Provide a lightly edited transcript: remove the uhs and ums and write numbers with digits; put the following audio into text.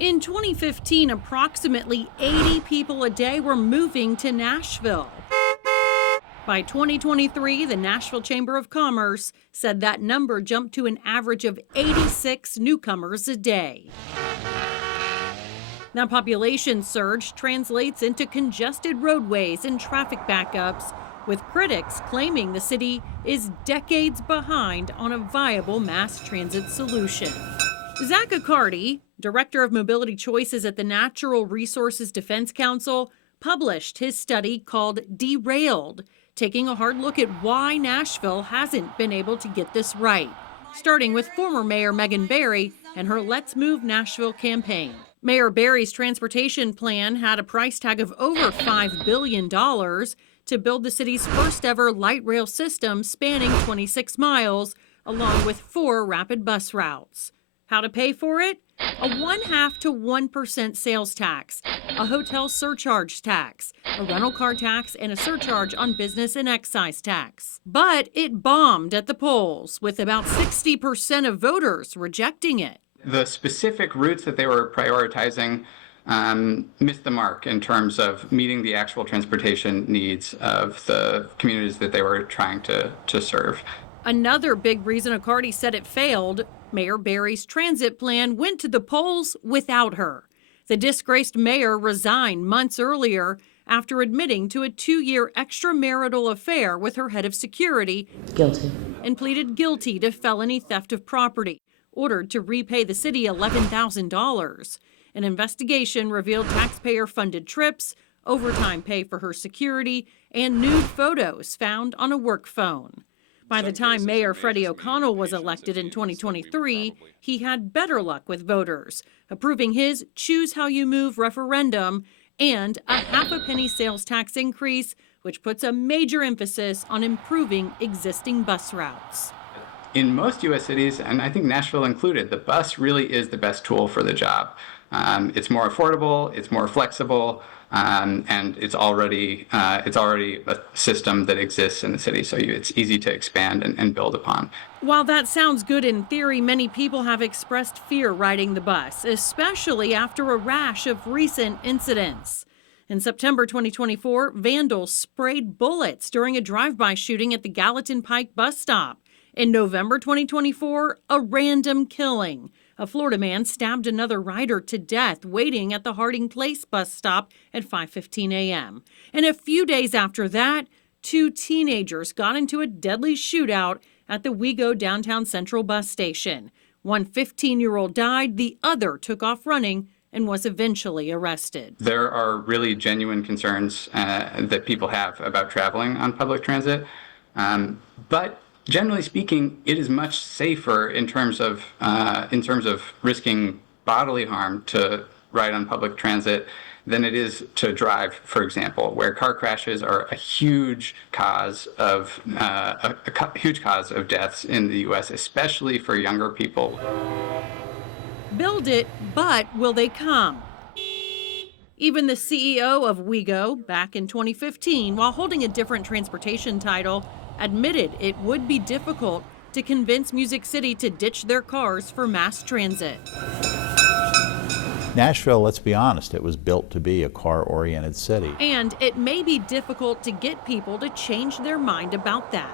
In 2015, approximately 80 people a day were moving to Nashville. By 2023, the Nashville Chamber of Commerce said that number jumped to an average of 86 newcomers a day. That population surge translates into congested roadways and traffic backups, with critics claiming the city is decades behind on a viable mass transit solution. Zach Accardi, director of mobility choices at the Natural Resources Defense Council, published his study called Derailed, taking a hard look at why Nashville hasn't been able to get this right, starting with former Mayor Megan Barry and her Let's Move Nashville campaign. Mayor Barry's transportation plan had a price tag of over $5 billion to build the city's first ever light rail system spanning 26 miles, along with 4 rapid bus routes. How to pay for it? A 0.5% to 1% sales tax, a hotel surcharge tax, a rental car tax, and a surcharge on business and excise tax. But it bombed at the polls, with about 60% of voters rejecting it. The specific routes that they were prioritizing missed the mark in terms of meeting the actual transportation needs of the communities that they were trying to serve. Another big reason Accardi said it failed, Mayor Barry's transit plan went to the polls without her. The disgraced mayor resigned months earlier after admitting to a 2-year extramarital affair with her head of security. Guilty. And pleaded guilty to felony theft of property, ordered to repay the city $11,000. An investigation revealed taxpayer-funded trips, overtime pay for her security, and nude photos found on a work phone. By the time Mayor Freddie O'Connell was elected in 2023, he had better luck with voters, approving his Choose How You Move referendum and a half-a-penny sales tax increase, which puts a major emphasis on improving existing bus routes. In most U.S. cities, and I think Nashville included, the bus really is the best tool for the job. It's more affordable, it's more flexible, and it's already a system that exists in the city, so it's easy to expand and build upon. While that sounds good in theory, many people have expressed fear riding the bus, especially after a rash of recent incidents. In September 2024, vandals sprayed bullets during a drive-by shooting at the Gallatin Pike bus stop. In November 2024, a random killing. A Florida man stabbed another rider to death waiting at the Harding Place bus stop at 5:15 a.m. And a few days after that, 2 teenagers got into a deadly shootout at the WeGo downtown Central bus station. One 15-year-old died, the other took off running and was eventually arrested. There are really genuine concerns that people have about traveling on public transit, but generally speaking, it is much safer in terms of risking bodily harm to ride on public transit than it is to drive, for example, where car crashes are a huge cause of deaths in the U.S., especially for younger people. Build it, but will they come? Even the CEO of WeGo, back in 2015, while holding a different transportation title, admitted it would be difficult to convince Music City to ditch their cars for mass transit. Nashville, let's be honest, it was built to be a car-oriented city. And it may be difficult to get people to change their mind about that.